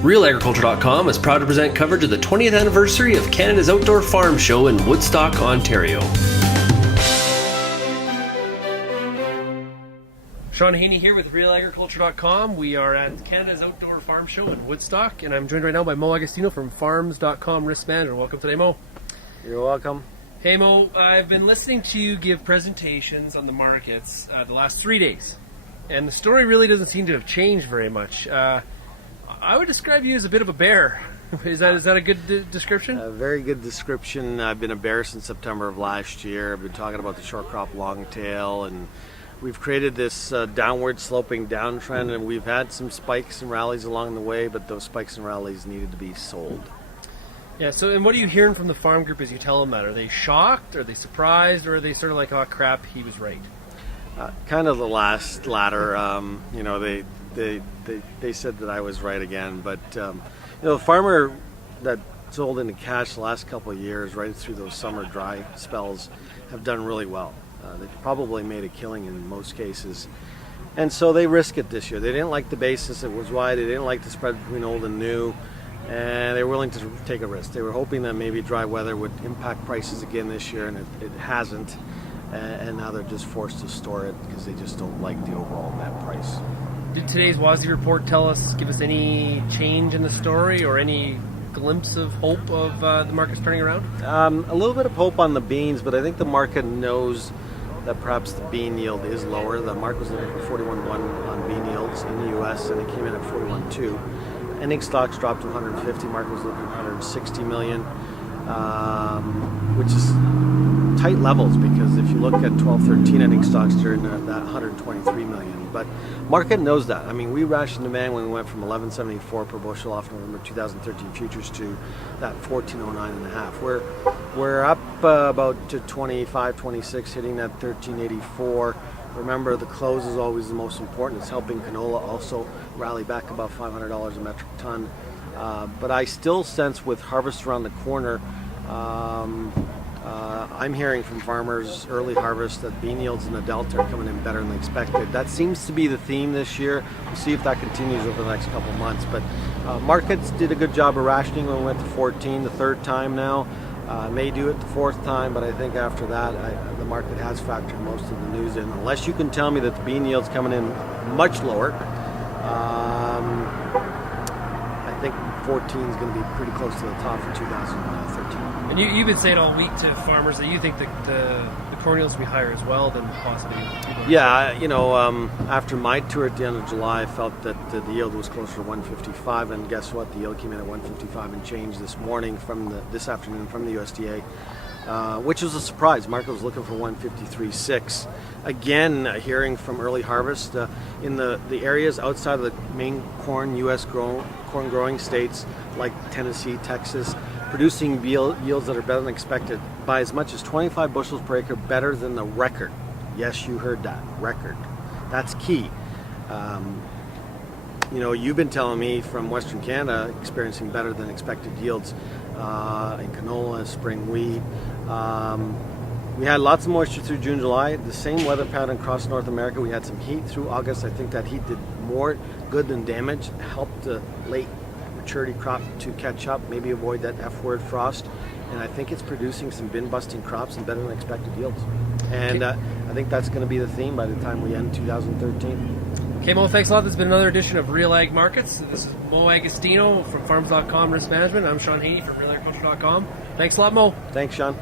RealAgriculture.com is proud to present coverage of the 20th anniversary of Canada's Outdoor Farm Show in Woodstock, Ontario. Sean Haney here with RealAgriculture.com. We are at Canada's Outdoor Farm Show in Woodstock, and I'm joined right now by Mo Agostino from Farms.com Risk Management. Welcome today, Mo. You're welcome. Hey, Mo. I've been listening to you give presentations on the markets the last 3 days, and the story really doesn't seem to have changed very much. I would describe you as a bit of a bear. Is that a good description? A very good description. I've been a bear since September of last year. I've been talking about the short crop long tail, and we've created this downward sloping downtrend, and we've had some spikes and rallies along the way, but those spikes and rallies needed to be sold. Yeah, so and what are you hearing from the farm group as you tell them that? Are they shocked? Are they surprised? Or are they sort of like, oh crap, he was right? Kind of the latter. They said that I was right again, but the farmer that sold into cash the last couple of years, right through those summer dry spells, have done really well. They probably made a killing in most cases, and so they risk it this year. They didn't like the basis; it was wide. They didn't like the spread between old and new, and they were willing to take a risk. They were hoping that maybe dry weather would impact prices again this year, and it hasn't. And now they're just forced to store it because they just don't like the overall net price. Did today's WASDE report give us any change in the story or any glimpse of hope of the market's turning around? A little bit of hope on the beans, but I think the market knows that perhaps the bean yield is lower. The market was looking for 41.1 on bean yields in the U.S. and it came in at 41.2. Ending stocks dropped to 150. Market was looking at 160 million, which is tight levels, because if you look at 12-13 ending stocks, they're in that 123 million. But market knows that. I mean, we rationed demand when we went from 11.74 per bushel off November 2013 futures to that 14.09.5. We're up about to 25, 26, hitting that 13.84. Remember, the close is always the most important. It's helping canola also rally back about $500 a metric ton. But I still sense, with harvest around the corner, I'm hearing from farmers early harvest that bean yields in the Delta are coming in better than expected. That seems to be the theme this year. We'll see if that continues over the next couple of months. But markets did a good job of rationing when we went to 14 the third time now. May do it the fourth time, but I think after that the market has factored most of the news in. Unless you can tell me that the bean yield's coming in much lower, I think 14 is going to be pretty close to the top for 2013. And you've been saying all week to farmers that you think that the corn yields will be higher as well than possibly. Yeah, after my tour at the end of July, I felt that the yield was closer to 155, and guess what? The yield came in at 155 and change this morning this afternoon from the USDA, which was a surprise. Market was looking for 153.6. Again, hearing from early harvest in the areas outside of the main U.S. corn growing states like Tennessee, Texas, producing yields that are better than expected by as much as 25 bushels per acre, better than the record. Yes, you heard that, record. That's key. You've been telling me from Western Canada experiencing better than expected yields in canola, spring wheat. We had lots of moisture through June, July. The same weather pattern across North America. We had some heat through August. I think that heat did more good than damage, helped the late maturity crop to catch up, maybe avoid that F-word frost, and I think it's producing some bin-busting crops and better than expected yields. And I think that's going to be the theme by the time we end 2013. Okay, Mo, thanks a lot. This has been another edition of RealAg Markets. This is Mo Agostino from Farms.com Risk Management. I'm Sean Haney from RealAgriculture.com. Thanks a lot, Mo. Thanks, Sean.